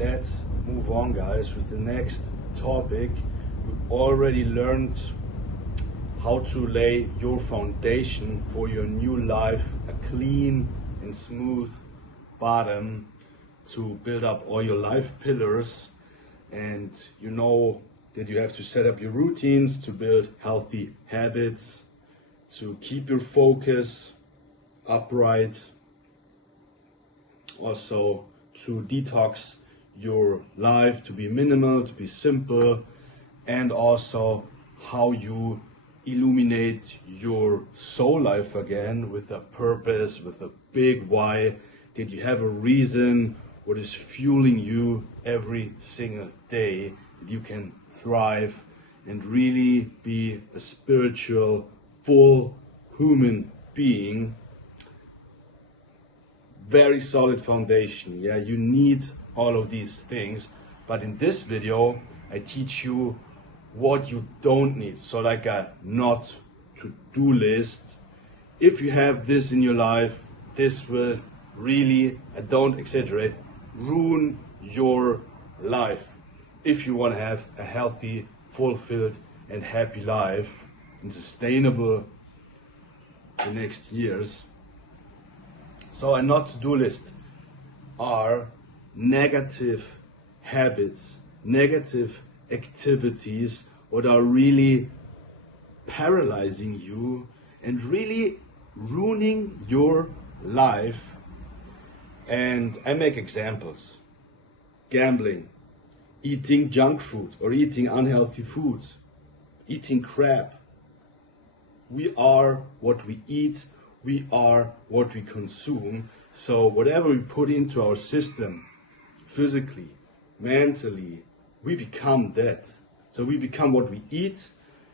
let's move on, guys, with the next topic. We already learned how to lay your foundation for your new life, a clean and smooth bottom to build up all your life pillars. And you know that you have to set up your routines to build healthy habits, to keep your focus upright, also to detox your life, to be minimal, to be simple, and also how you illuminate your soul life again with a purpose, with a big why. Did you have a reason? What is fueling you every single day that you can thrive and really be a spiritual, full human being? Very solid foundation. Yeah, you need all of these things, but in this video I teach you what you don't need. So like a not to do list. If you have this in your life, this will really, I don't exaggerate, ruin your life if you want to have a healthy, fulfilled and happy life and sustainable the next years. So a not to do list are negative habits, negative activities, what are really paralyzing you and really ruining your life. And I make examples: gambling, eating junk food or eating unhealthy food, eating crap. We are what we eat, we are what we consume. So whatever we put into our system, physically, mentally, we become that. So we become what we eat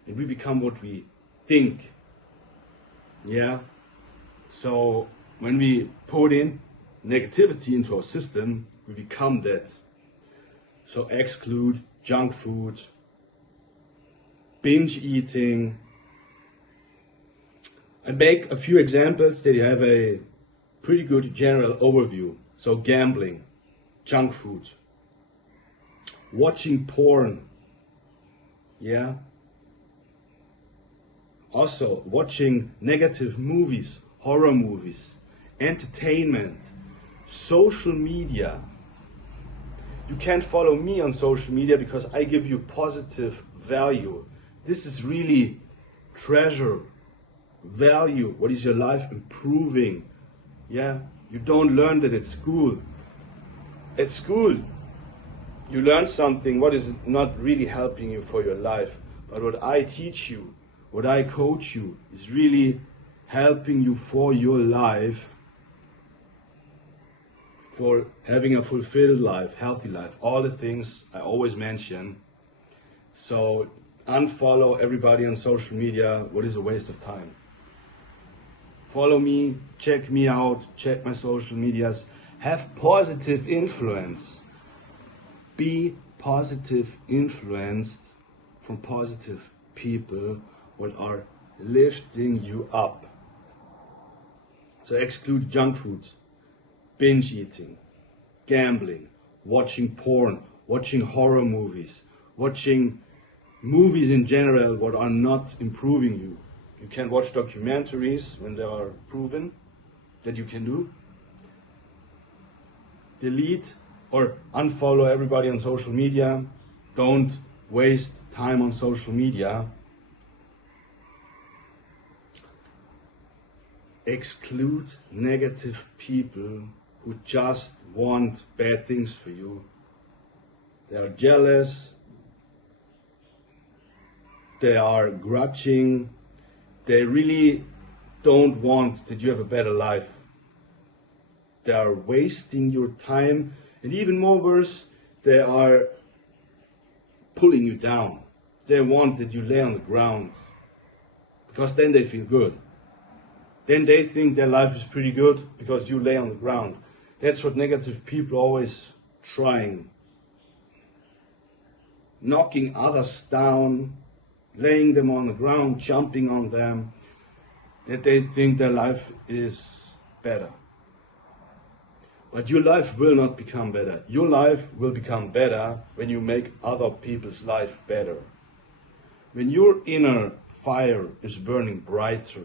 and we become what we think. Yeah. So when we put in negativity into our system, we become that. So exclude junk food, binge eating. I make a few examples that you have a pretty good general overview. So gambling, junk food, watching porn, yeah. Also watching negative movies, horror movies, entertainment, social media. You can't follow me on social media because I give you positive value. This is really treasure, value. What is your life improving? Yeah, you don't learn that at school. At school, you learn something what is not really helping you for your life. But what I teach you, what I coach you, is really helping you for your life, for having a fulfilled life, healthy life, all the things I always mention. So unfollow everybody on social media. What is a waste of time? Follow me, check me out, check my social medias. Have positive influence. Be positive influenced from positive people what are lifting you up. So exclude junk food, binge eating, gambling, watching porn, watching horror movies, watching movies in general what are not improving you. You can watch documentaries when they are proven that you can do. Delete or unfollow everybody on social media. Don't waste time on social media. Exclude negative people who just want bad things for you. They are jealous, they are grudging, they really don't want that you have a better life. They are wasting your time, and even more worse, they are pulling you down. They want that you lay on the ground, because then they feel good. Then they think their life is pretty good because you lay on the ground. That's what negative people always trying. Knocking others down, laying them on the ground, jumping on them, that they think their life is better. But your life will not become better. Your life will become better when you make other people's life better. When your inner fire is burning brighter.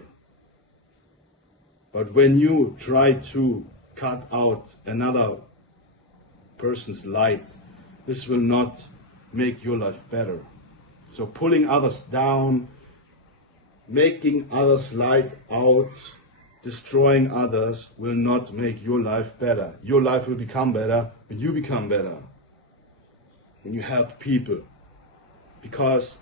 But when you try to cut out another person's light, this will not make your life better. So pulling others down, making others' light out, destroying others will not make your life better. Your life will become better when you become better. When you help people. Because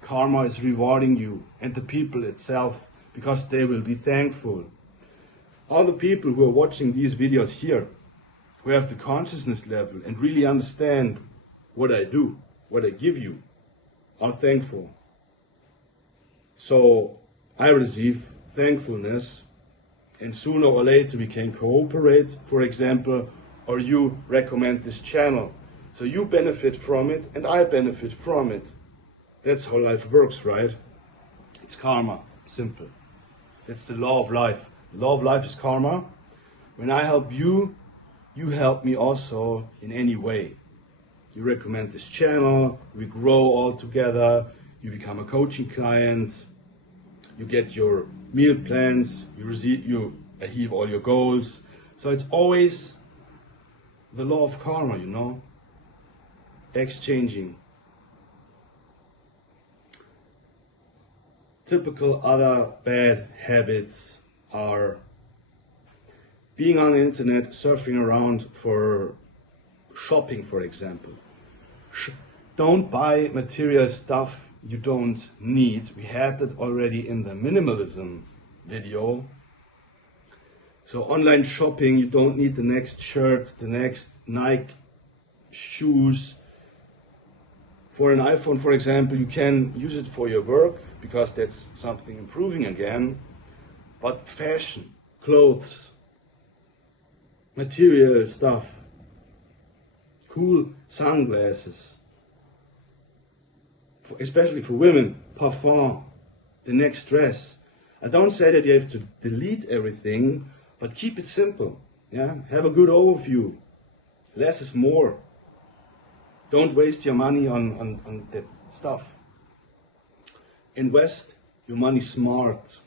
karma is rewarding you and the people itself, because they will be thankful. All the people who are watching these videos here, who have the consciousness level and really understand what I do, what I give you, are thankful. So I receive thankfulness, and sooner or later we can cooperate, for example, or you recommend this channel. So you benefit from it and I benefit from it. That's how life works, right? It's karma, simple. That's the law of life. The law of life is karma. When I help you, you help me also in any way. You recommend this channel, we grow all together, you become a coaching client, you get your meal plans, you achieve all your goals. So it's always the law of karma, you know, exchanging. Typical other bad habits are being on the internet, surfing around for shopping, for example. Don't buy material stuff you don't need. We had that already in the minimalism video. So online shopping, you don't need the next shirt, the next Nike shoes. For an iPhone, for example, you can use it for your work because that's something improving again. But fashion, clothes, material stuff, cool sunglasses, especially for women, parfum, the next dress. I don't say that you have to delete everything, but keep it simple. Yeah, have a good overview. Less is more. Don't waste your money on that stuff. Invest your money smart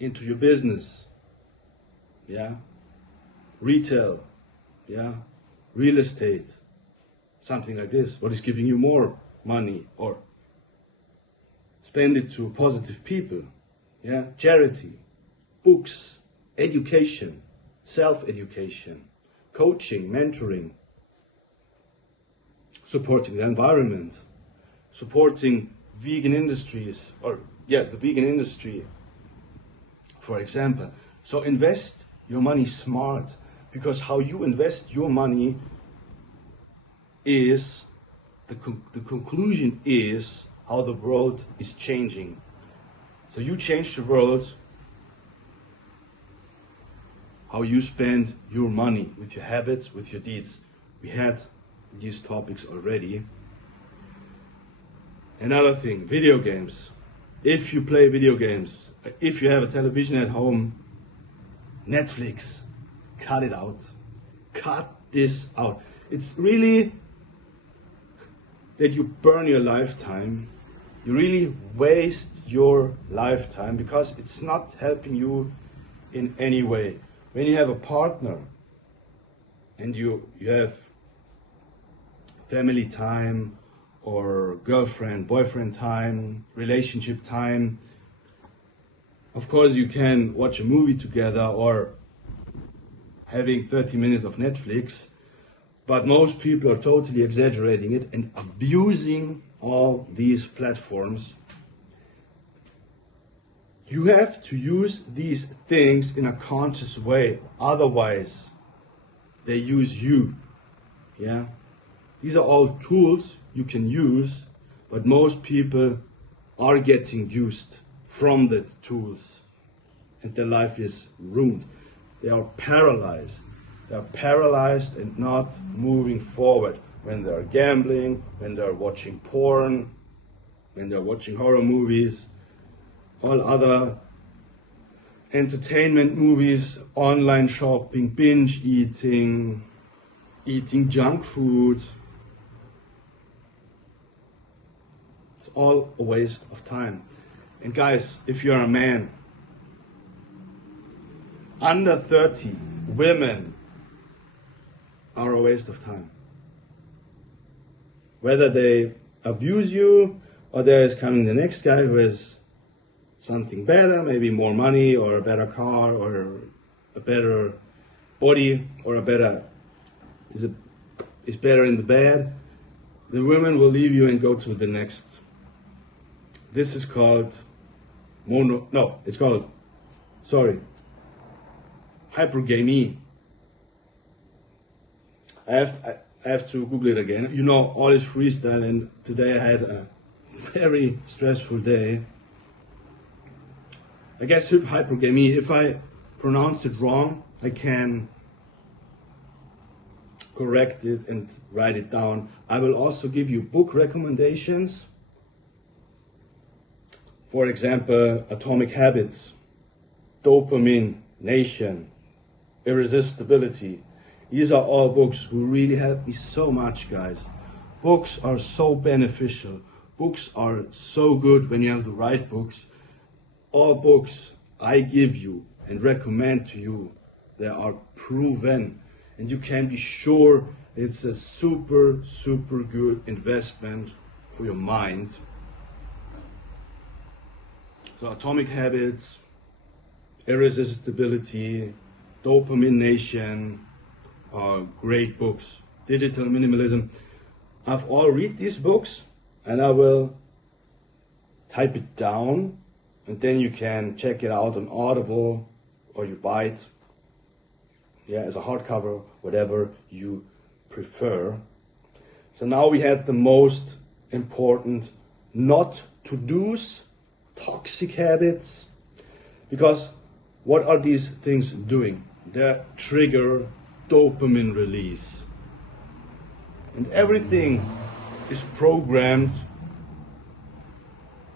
into your business. Yeah, retail. Yeah, real estate. Something like this. What is giving you more money? Or spend it to positive people. Yeah, charity, books, education, self-education, coaching, mentoring, supporting the environment, supporting vegan industries, or the vegan industry, for example. So invest your money smart, because how you invest your money is, the conclusion is how the world is changing. So you change the world, how you spend your money, with your habits, with your deeds. We had these topics already. Another thing, video games. If you play video games, if you have a television at home, Netflix, cut it out. Cut this out. It's really that you burn your lifetime. You really waste your lifetime because it's not helping you in any way. When you have a partner and you have family time or girlfriend, boyfriend time, relationship time, of course you can watch a movie together or having 30 minutes of Netflix, but most people are totally exaggerating it and abusing all these platforms. You have to use these things in a conscious way, otherwise they use you. Yeah, these are all tools you can use, but most people are getting used from the tools and their life is ruined. They are paralyzed. They are paralyzed and not moving forward when they are gambling, when they are watching porn, when they are watching horror movies, all other entertainment, movies, online shopping, binge eating, eating junk food. It's all a waste of time. And guys, if you're a man, under 30, women are a waste of time. Whether they abuse you or there is coming the next guy who has something better, maybe more money or a better car or a better body or a better is better in the bed, the women will leave you and go to the next. This is called hypergamy. I have to Google it again. You know, all is freestyle, and today I had a very stressful day. I guess hypergamy, if I pronounced it wrong, I can correct it and write it down. I will also give you book recommendations. For example, Atomic Habits, Dopamine, Nation, Irresistibility. These are all books who really helped me so much, guys. Books are so beneficial. Books are so good when you have the right books. All books I give you and recommend to you, they are proven, and you can be sure it's a super, super good investment for your mind. So Atomic Habits, Irresistibility, Dopamine Nation are great books. Digital Minimalism. I've all read these books, and I will type it down, and then you can check it out on Audible, or you buy it, as a hardcover, whatever you prefer. So now we had the most important not to do's, toxic habits, because what are these things doing? They trigger dopamine release, and everything is programmed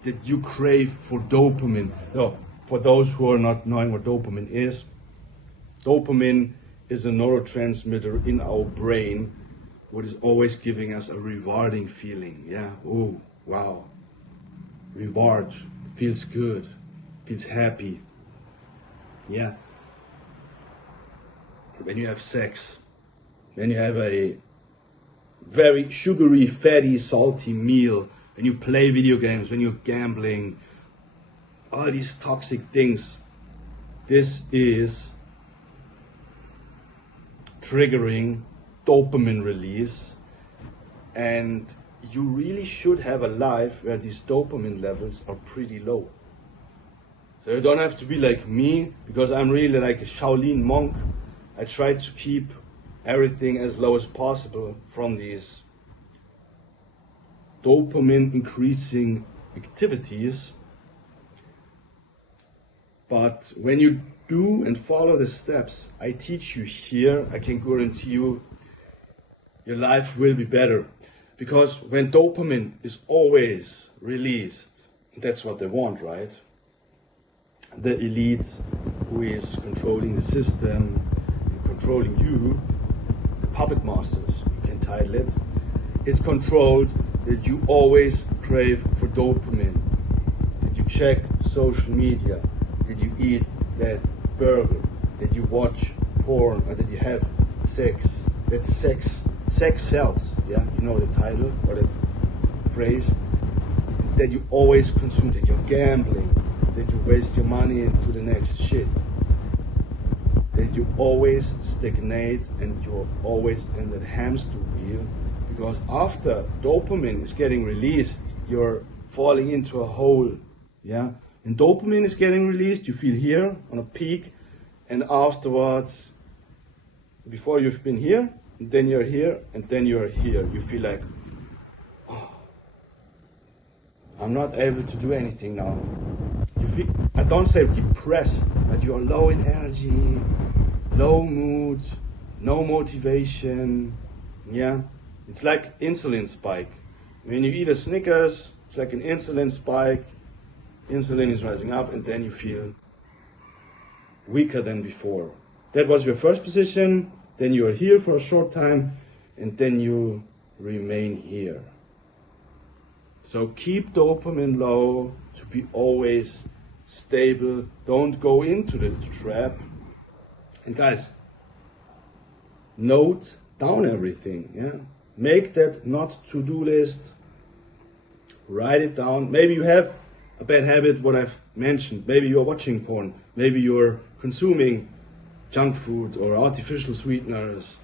that you crave for dopamine. So, for those who are not knowing what dopamine is a neurotransmitter in our brain, what is always giving us a rewarding feeling. Oh, wow, reward, feels good, feels happy. When you have sex, when you have a very sugary, fatty, salty meal, when you play video games, when you're gambling, all these toxic things, this is triggering dopamine release, and you really should have a life where these dopamine levels are pretty low. So you don't have to be like me, because I'm really like a Shaolin monk. I try to keep everything as low as possible from these dopamine increasing activities. But when you do and follow the steps I teach you here, I can guarantee you your life will be better. Because when dopamine is always released, that's what they want, right? The elite who is controlling the system, controlling you, the puppet masters, you can title it. It's controlled that you always crave for dopamine, that you check social media, that you eat that burger, that you watch porn, or that you have sex. That's sex. Sex sells, you know the title or that phrase. That you always consume, that you're gambling, that you waste your money into the next shit. That you always stagnate and you're always in that hamster wheel, because after dopamine is getting released, you're falling into a hole. And dopamine is getting released, you feel here on a peak, and afterwards, before you've been here, and then you're here, and then you're here. You feel like, oh, I'm not able to do anything now. You feel, I don't say depressed, but you're low in energy, low mood, no motivation. It's like insulin spike. When you eat a Snickers, it's like an insulin spike. Insulin is rising up, and then you feel weaker than before. That was your first position, then you are here for a short time, and then you remain here. So keep dopamine low to be always stable. Don't go into the trap. And guys, note down everything. Yeah, make that not to-do list. Write it down. Maybe you have a bad habit, what I've mentioned. Maybe you're watching porn. Maybe you're consuming junk food or artificial sweeteners,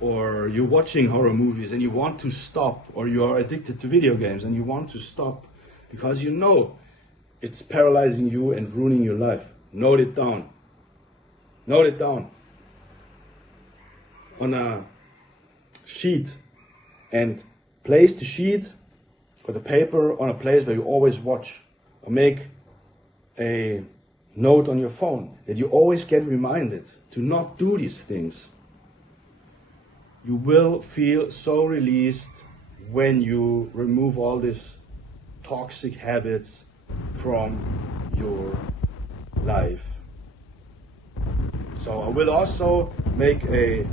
or you're watching horror movies and you want to stop, or you are addicted to video games and you want to stop because you know it's paralyzing you and ruining your life. Note it down. Note it down on a sheet and place the sheet or the paper on a place where you always watch, or make a note on your phone that you always get reminded to not do these things. You will feel so released when you remove all these toxic habits from your life. So I will also make a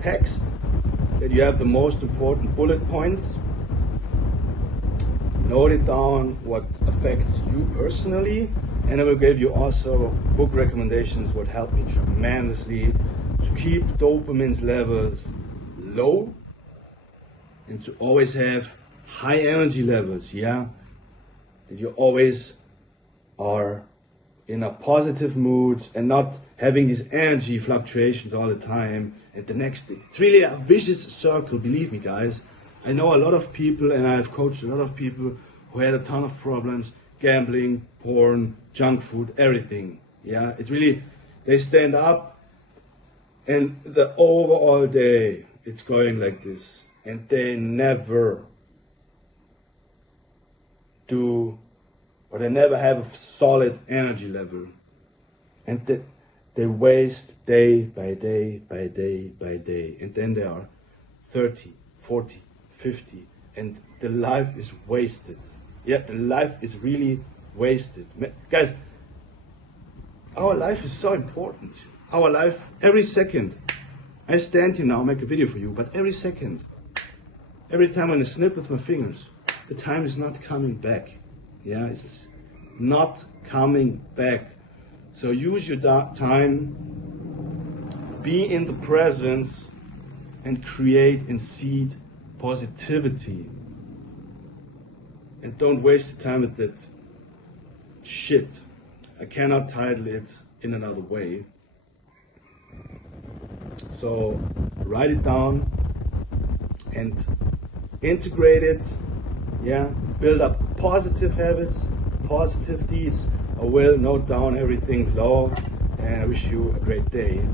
text that you have the most important bullet points. Note it down what affects you personally, and I will give you also book recommendations what helped me tremendously to keep dopamine's levels low and to always have high energy levels, yeah? That you always are in a positive mood and not having these energy fluctuations all the time and the next thing. It's really a vicious circle, believe me guys. I know a lot of people, and I've coached a lot of people who had a ton of problems, gambling, porn, junk food, everything. Yeah, it's really, they stand up and the overall day it's going like this, and they never do, or they never have a solid energy level, and they waste day by day by day by day, and then they are 30, 40, 50, and the life is wasted. Yeah, the life is really wasted. Guys, our life is so important. Our life, every second. I stand here now, make a video for you, but every second, every time when I snip with my fingers, the time is not coming back. Yeah, it's not coming back. So use your time, be in the presence, and create and seed positivity. And don't waste the time with that shit. I cannot title it in another way. So write it down and integrate it. Yeah, build up positive habits, positive deeds. I will note down everything below, and I wish you a great day.